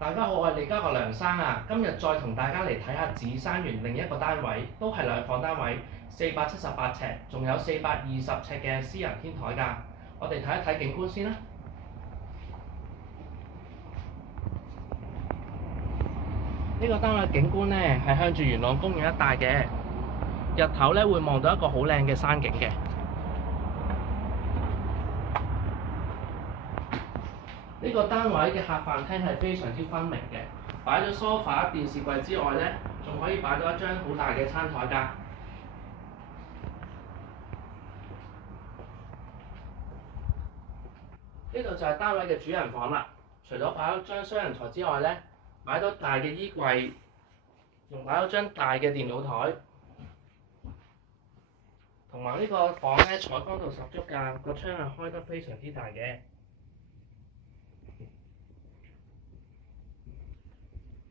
大家好，我係利嘉閣梁生啊！今日再同大家嚟睇下紫山園另一個單位，都係兩房單位，478尺，仲有420尺嘅私人天台㗎。我哋睇一睇景觀先啦。呢個單位景觀呢係向住元朗公園一帶嘅，日頭呢會望到一個好靚嘅山景嘅。呢個單位嘅客飯廳係非常之分明嘅，擺咗梳化、電視櫃之外呢，仲可以擺到一張好大嘅餐台㗎。呢度就係單位嘅主人房啦。除咗擺咗張雙人床之外呢，擺咗大嘅衣櫃，仲擺咗張大嘅電腦台，同埋呢個房呢，採光度十足㗎，個窗係開得非常之大嘅。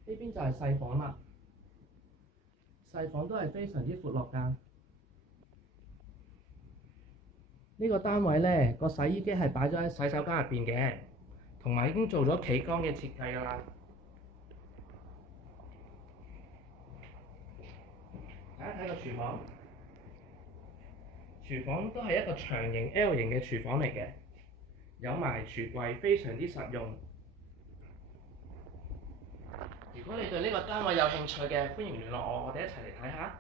呢邊就係細房啦，細房都係非常之闊落㗎。呢個單位呢，個洗衣機係擺咗喺洗手間入邊嘅，同埋已經做咗企缸嘅設計㗎啦。睇一睇個廚房，廚房都係一個長形 L 型嘅廚房嚟嘅，有埋廚櫃，非常之實用。如果你對呢個單位有興趣嘅，歡迎聯絡我，我哋一齊嚟睇下。